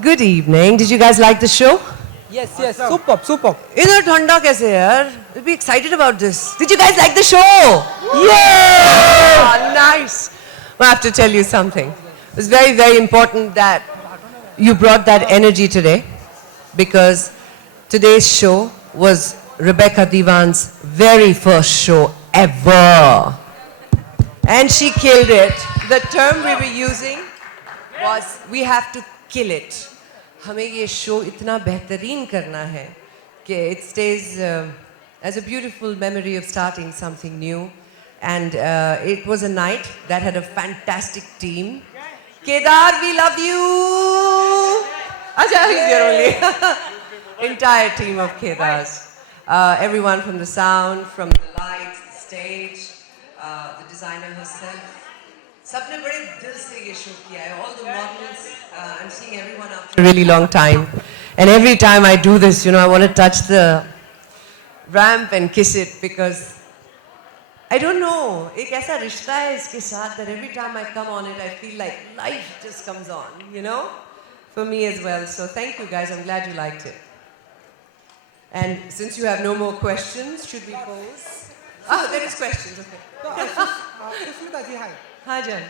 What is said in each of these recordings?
Good evening. Did you guys like the show? Yes, yes, superb, superb. इधर ठंडा कैसे है यार? We'll be excited about this. Did you guys like the show? Yeah! Nice. Well, I have to tell you something. It was very, very important that you brought that energy today, because today's show was Rebecca Divan's very first show ever. And she killed it. The term we were using was, we have to kill it. हमें ये show इतना बेहतरीन करना है कि it stays as a beautiful memory of starting something new. And it was a night that had a fantastic team. Kedar, we love you! Acha, he's here only. Entire team of Kedars. Everyone from the sound, from the lights, the stage, the designer herself. सबने बड़े दिल से ये show किया है. All the models, I'm seeing everyone after a really long time. And every time I do this, you know, I want to touch the ramp and kiss it, because I don't know, एक ऐसा रिश्ता है इसके साथ that every time I come on it, I feel like life just comes on, you know? For me as well. So thank you guys, I'm glad you liked it. And since you have no more questions, should we pose? Ah, there is questions, okay. तो सुष्मिता जी हाय. हाँ जान.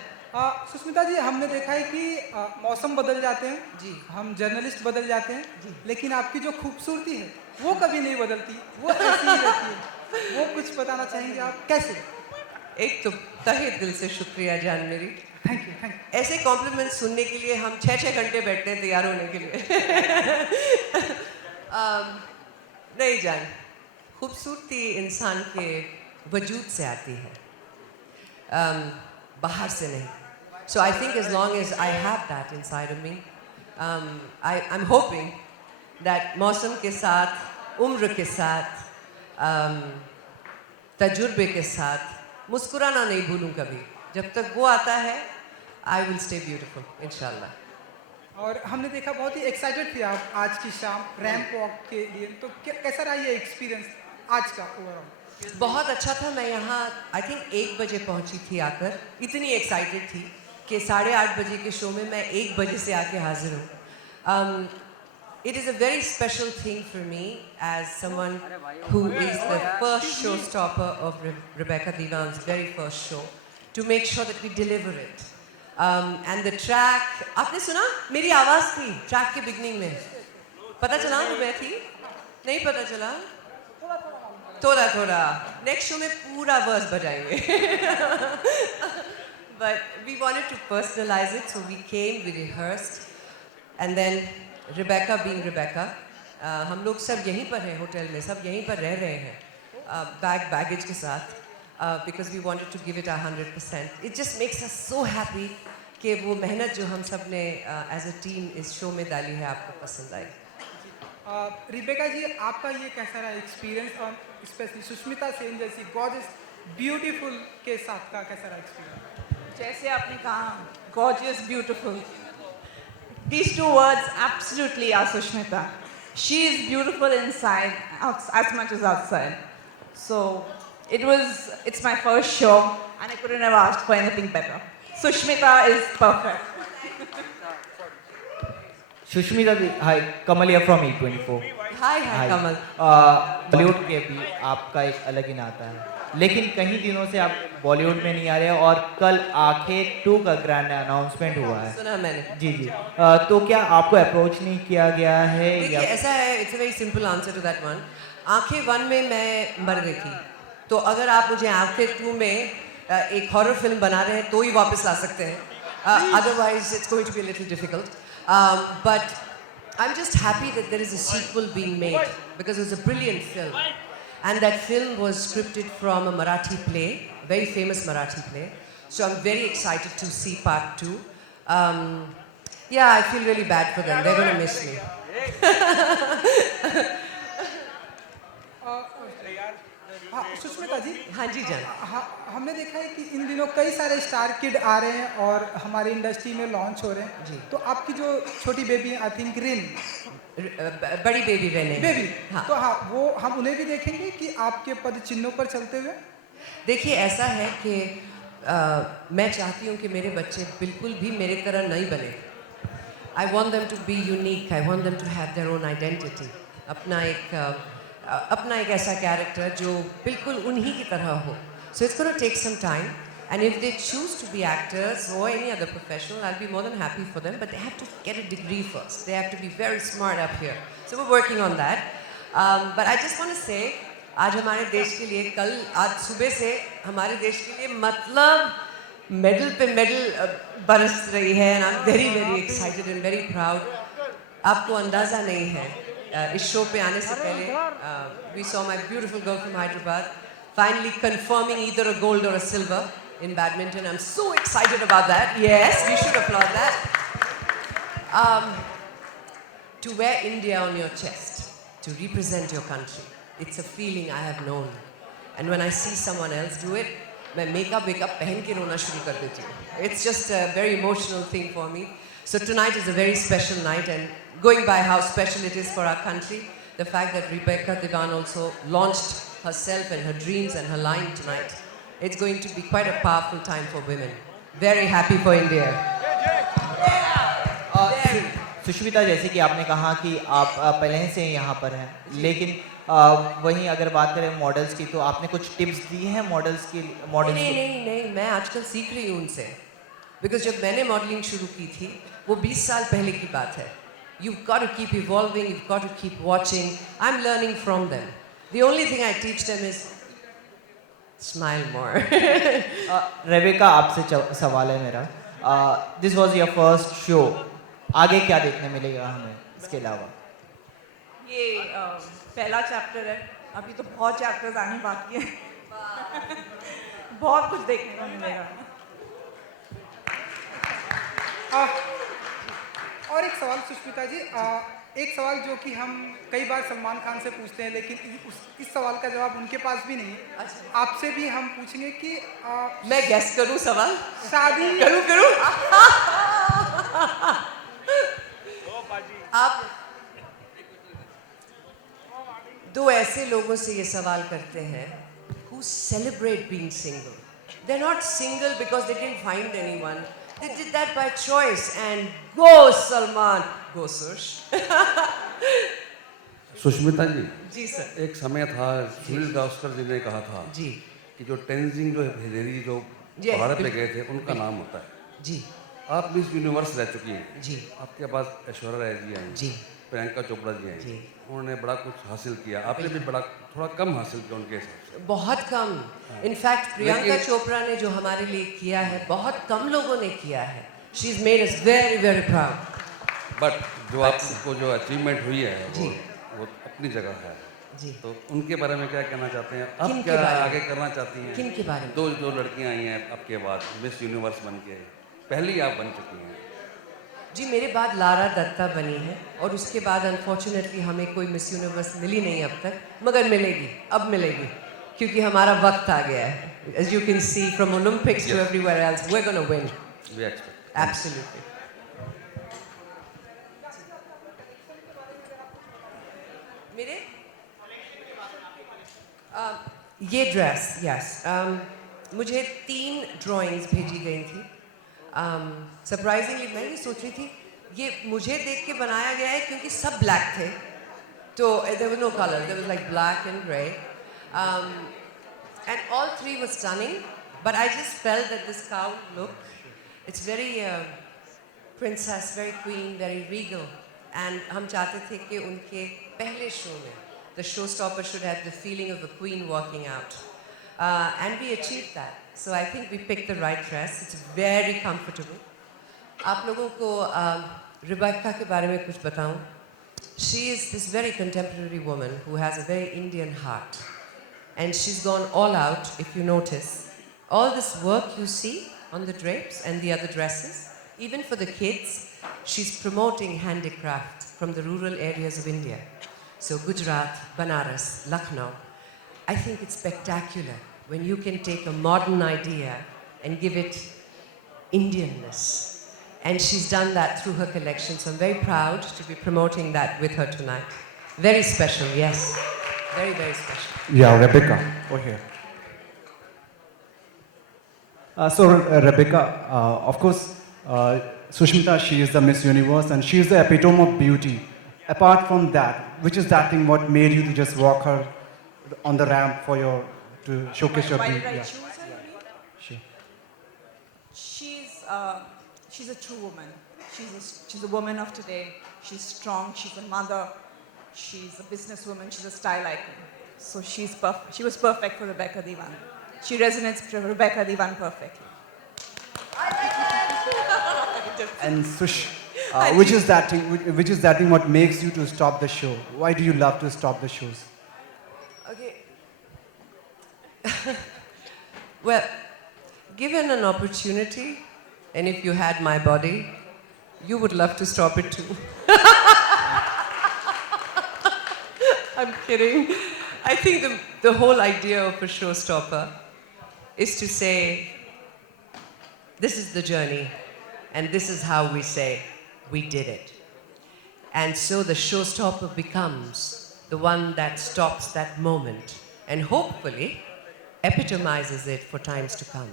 सुष्मिता जी, हमने देखा है कि मौसम बदल जाते हैं जी. हम जर्नलिस्ट बदल जाते हैं जी. लेकिन आपकी जो खूबसूरती है वो कभी नहीं बदलती, वो ऐसी ही रहती है. वो कुछ बताना चाहेंगे आप कैसे? एक तो तहे दिल से शुक्रिया जान मेरी. Thank you, thank you. ऐसे कॉम्प्लीमेंट सुनने के लिए हम 6-6 घंटे बैठते हैं तैयार होने के लिए. नहीं जान, खूबसूरती इंसान के वजूद से आती है, बाहर से नहीं. So I think as long as I have that inside of me, I'm hoping that मौसम के साथ, उम्र के साथ, तजुर्बे के साथ मुस्कुराना नहीं भूलूं कभी. जब तक वो आता है, I will stay beautiful, इंशाल्लाह. और हमने देखा बहुत ही एक्साइटेड थे आप आज की शाम रैंप वॉक के लिए. तो कैसा रहा ये एक्सपीरियंस आज का ओवरऑल? बहुत अच्छा था. मैं यहाँ आई थिंक 1 बजे पहुँची थी आकर. इतनी एक्साइटेड थी कि 8:30 बजे के शो में मैं 1 बजे से आके हाजिर हूँ. It is a very special thing for me as someone who is the first showstopper of Rebecca Divan's very first show, to make sure that we deliver it. And the track, आपने सुना? मेरी आवाज़ थी track के beginning में. पता चला वो मैं थी? नहीं पता चला? थोड़ा थोड़ा. Next show में पूरा verse बजाएंगे. But we wanted to personalize it, so we came, we rehearsed, and then Rebecca being Rebecca, हम लोग सब यहीं पर हैं होटल में, सब यहीं पर रह रहे हैं baggage के साथ, because we wanted to give it 100%. It just makes us so happy कि वो मेहनत जो हम सब ने as a team इस शो में डाली है आपको पसंद आई. रिबेका जी, आपका ये कैसा रहा एक्सपीरियंस, और स्पेशली सुष्मिता सेन जैसी गॉर्जियस ब्यूटीफुल के साथ का कैसा रहा एक्सपीरियंस? जैसे आपने कहा gorgeous, beautiful, these two words absolutely are Sushmita. She is beautiful inside as much as outside. So it's my first show and I couldn't have asked for anything better. Sushmita is perfect. Sushmita जी हाय. कमल या from E24. हाय हाय कमल. बॉलीवुड के भी आपका एक अलग ही नाता है, लेकिन कई दिनों से आप बॉलीवुड में नहीं आ रहे, और कल आंखें 2 का ग्रैंड अनाउंसमेंट हुआ है. सुना मैंने. जी जी. तो क्या आपको अप्रोच नहीं किया गया है? देखिए ऐसा है, it's a very simple answer to that one. आंखें 1 में मैं मर गई थी, तो अगर आप मुझे आंखें 2 में एक हॉरर फिल्म बना रहे हैं तो ही वापस ला सकते हैं. Otherwise it's going to be a little difficult. But I'm just happy that there is a sequel being made, because it was a brilliant film. And that film was scripted from a Marathi play, a very famous Marathi play. So I'm very excited to see part 2. Yeah, I feel really bad for them. They're going to miss me. हाँ सुष्मिता जी. हाँ जी जान. हमने देखा है कि इन दिनों कई सारे स्टार किड आ रहे हैं और हमारी इंडस्ट्री में लॉन्च हो रहे हैं जी. तो आपकी जो छोटी बेबी आई थिंक रिन बड़ी बेबी रहने बेबी, हाँ. तो हाँ वो हम उन्हें भी देखेंगे कि आपके पद चिन्हों पर चलते हुए? देखिए ऐसा है कि मैं चाहती हूँ कि मेरे बच्चे बिल्कुल भी मेरे तरह नहीं बने. I want them to be unique. I want them to have their own identity. अपना एक ऐसा character जो बिल्कुल उन्हीं की तरह हो. So it's going to take some time. And if they choose to be actors or any other professional, I'll be more than happy for them. But they have to get a degree first. They have to be very smart up here. So we're working on that. But I just want to say, आज हमारे देश के लिए आज सुबह से हमारे देश के लिए मतलब मेडल पे मेडल बरस रही है. And I'm very very excited and very proud. आपको अंदाज़ा नहीं है इस शो पे आने से पहले we saw my beautiful girl from Hyderabad finally confirming either a gold or a silver in badminton. I'm so excited about that. Yes, we should applaud that. To wear India on your chest, to represent your country, it's a feeling I have known. And when I see someone else do it, मैं makeup पहन के रोना शुरू कर देती हूँ. It's just a very emotional thing for me. So tonight is a very special night, and going by how special it is for our country, the fact that Rebecca Devan also launched herself and her dreams and her line tonight, it's going to be quite a powerful time for women. Very happy for India. Sushmita, जैसे कि आपने कहा कि आप पहले से यहाँ पर हैं, लेकिन वहीं अगर बात करें मॉडल्स की, तो आपने कुछ टिप्स दी हैं मॉडल्स की? नहीं, मैं आजकल सीख रही हूँ उनसे. बिकॉज जब मैंने मॉडलिंग शुरू की थी वो 20 साल पहले की बात है. You've got to keep evolving, you've got to keep watching. I'm learning from them. The only thing I teach them is smile more. Rebecca, आपसे सवाल है मेरा. This was your first show. आगे क्या देखने मिलेगा हमें इसके अलावा? ये पहला चैप्टर है. अभी तो बहुत चैप्टर्स आने बाकी हैं. बहुत कुछ देखने को मिलेगा. और एक सवाल सुष्मिता जी, एक सवाल जो कि हम कई बार सलमान खान से पूछते हैं, लेकिन इस सवाल का जवाब उनके पास भी नहीं है. आपसे भी हम पूछेंगे कि मैं गेस करूं सवाल? शादी करूं? आप दो ऐसे लोगों से ये सवाल करते हैं who celebrate being single. They're not single because they didn't find anyone. They did that by choice. And go Salman, go Sush. Sushmita ji, जी सर. एक समय था सुनील गावस्कर जी ने कहा था जी कि जो टेंजिंग जो भेदेरी जो Yes, भारत पे गए थे उनका नाम होता है. जी आप मिस यूनिवर्स रह चुकी हैं. जी आपके पास ऐश्वर्या राय जी आई, जी प्रियंका चोपड़ा जी आई. जी. उन्होंने बड़ा कुछ हासिल किया, आपने भी बड़ा थोड़ा कम हासिल किया उनके हिसाब से. बहुत कम. इनफैक्ट प्रियंका लेकिन- चोपड़ा ने जो हमारे लिए किया है बहुत कम लोगों ने किया है. She is made us very very proud. But जो आपको जो अचीवमेंट हुई है जी. वो अपनी जगह है. जी. तो उनके बारे में क्या कहना चाहते हैं आप? किन के क्या बारे में? आगे करना चाहती हैं? किन के बारे में? दो लड़कियां आई हैं आपके बाद मिस यूनिवर्स बन के, पहली आप बन चुकी हैं. जी, मेरे बाद लारा दत्ता बनी है और उसके बाद अनफॉर्चुनेटली हमें कोई मिस यूनिवर्स मिली नहीं अब तक, मगर मिलेगी, अब मिलेगी, क्योंकि हमारा वक्त आ गया है. As you can see from Olympics to Yes. everywhere else, we're going to win. We expect. Absolutely. मेरे ये ड्रेस, यस, मुझे 3 ड्राइंग्स भेजी गई थी. सरप्राइजिंगली मैं ये सोच रही थी ये मुझे देख के बनाया गया है क्योंकि सब ब्लैक थे, तो there was no color, there was like black and gray, and all 3 were stunning, but I just felt that this cowl look, it's very princess, very queen, very regal, and हम चाहते थे कि उनके पहले show में the showstopper should have the feeling of a queen walking out, and we achieved that. So I think we picked the right dress. It's very comfortable. आप लोगों को Rebecca के बारे में कुछ बताऊं? She is this very contemporary woman who has a very Indian heart, and she's gone all out. If you notice, all this work you see on the drapes and the other dresses, even for the kids, she's promoting handicraft from the rural areas of India. So Gujarat, Banaras, Lucknow. I think it's spectacular when you can take a modern idea and give it Indianness. And she's done that through her collection. So I'm very proud to be promoting that with her tonight. Very special, yes. Very, very special. Yeah, Rebecca, over here. So Rebecca, of course, Sushmita, she is the Miss Universe and she is the epitome of beauty. Apart from that, which is that thing what made you to just walk her on the ramp for your to showcase your Why beauty? did I Yeah. choose her, you mean? She. She's a true woman. She's a woman of today. She's strong. She's a mother. She's a businesswoman. She's a style icon. So she was perfect for Rebecca Divan. She resonates with Rebecca Divan perfectly. And Sush, which is that thing? Which is that thing what makes you to stop the show? Why do you love to stop the shows? Okay. Well, given an opportunity, and if you had my body, you would love to stop it too. I'm kidding. I think the whole idea of a showstopper is to say, this is the journey, and this is how we say, we did it. And so the showstopper becomes the one that stops that moment and hopefully epitomizes it for times to come.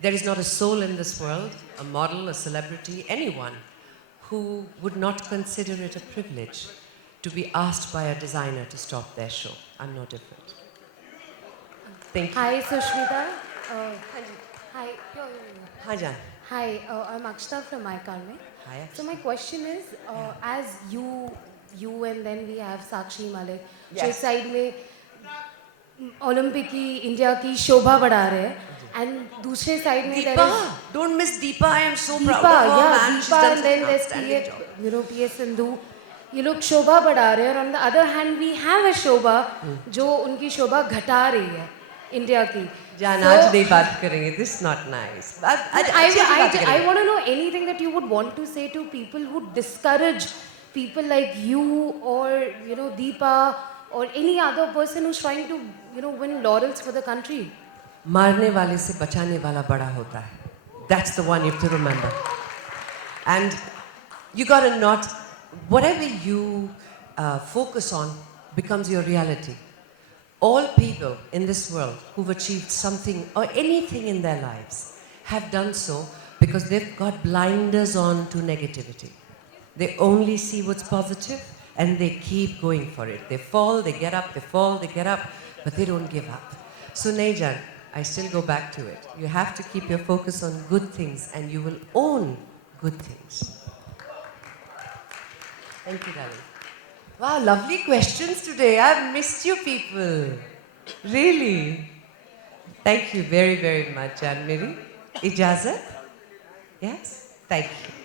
There is not a soul in this world, a model, a celebrity, anyone, who would not consider it a privilege to be asked by a designer to stop their show. I'm no different. Thank you. Hi, Sushmita. Hi. Hi, Jan. Hi, I'm Akshita from iCarme. Hi, So my question is, as you and then we have Sakshi Malik, जो Yes. एक side में Olympic की India की शोभा बढ़ा रहे हैं, and दूसरे side में there Deepa, is don't miss Deepa. I am so proud Deepa, of her, yeah, man. She's Deepa, done and such then an there's outstanding job. PS Sindhu. ये लोग शोभा बढ़ा रहे हैं, और on the other hand we have a शोभा जो उनकी शोभा घटा रही है इंडिया की. Jan, So- आज नहीं बात करेंगे. This is not nice. I want to know anything that you would want to say to people who discourage people like you, or Deepa, or any other person who's trying to win laurels for the country. मारने वाले से बचाने वाला बड़ा होता है. That's the one you have to remember. And you gotta not, whatever you focus on becomes your reality. All people in this world who've achieved something or anything in their lives have done so because they've got blinders on to negativity. They only see what's positive and they keep going for it. They fall, they get up, they fall, they get up, but they don't give up. So Nejan, I still go back to it. You have to keep your focus on good things and you will own good things. Thank you, darling. Wow, lovely questions today. I've missed you people. Really. Thank you very, very much, Anne Marie. Ijazat? Yes? Thank you.